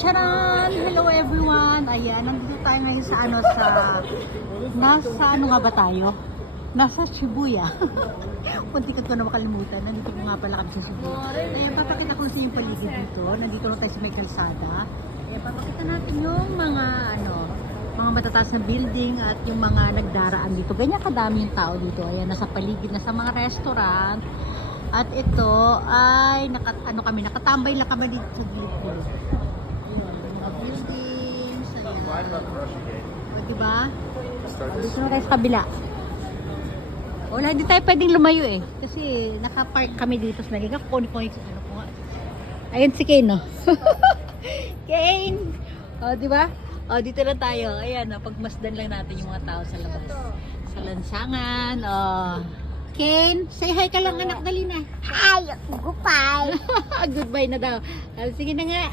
Charan! Hello everyone! Ayan, nandito tayo ngayon sa nasa ano nga ba tayo? Nasa Shibuya. Punti ko na makalimutan. Nandito ko nga pala kami sa Shibuya. Ayan, papakita ko sa yung paligid dito. Nandito lang tayo sa may kalsada. Ayan, papakita natin yung mga mga matataas na building at yung mga nagdaraan dito. Ganyan kadami yung tao dito. Ayan, nasa paligid na sa mga restaurant. At ito ay nakatambay lang kami dito sa gilid. Buildings, ayan. O, diba? Dito na tayo sa kabila. Wala, hindi tayo pwedeng lumayo eh. Kasi nakapark kami dito sa naging kukunin ko nga. Ayun si Kane, no? Kane! O, diba? O, dito na tayo. Ayan, pagmasdan lang natin yung mga tao sa labas. Sa lansangan, o. Kane, say hi ka lang anak, dali na. Hi, goodbye. Goodbye na daw. Sige na nga.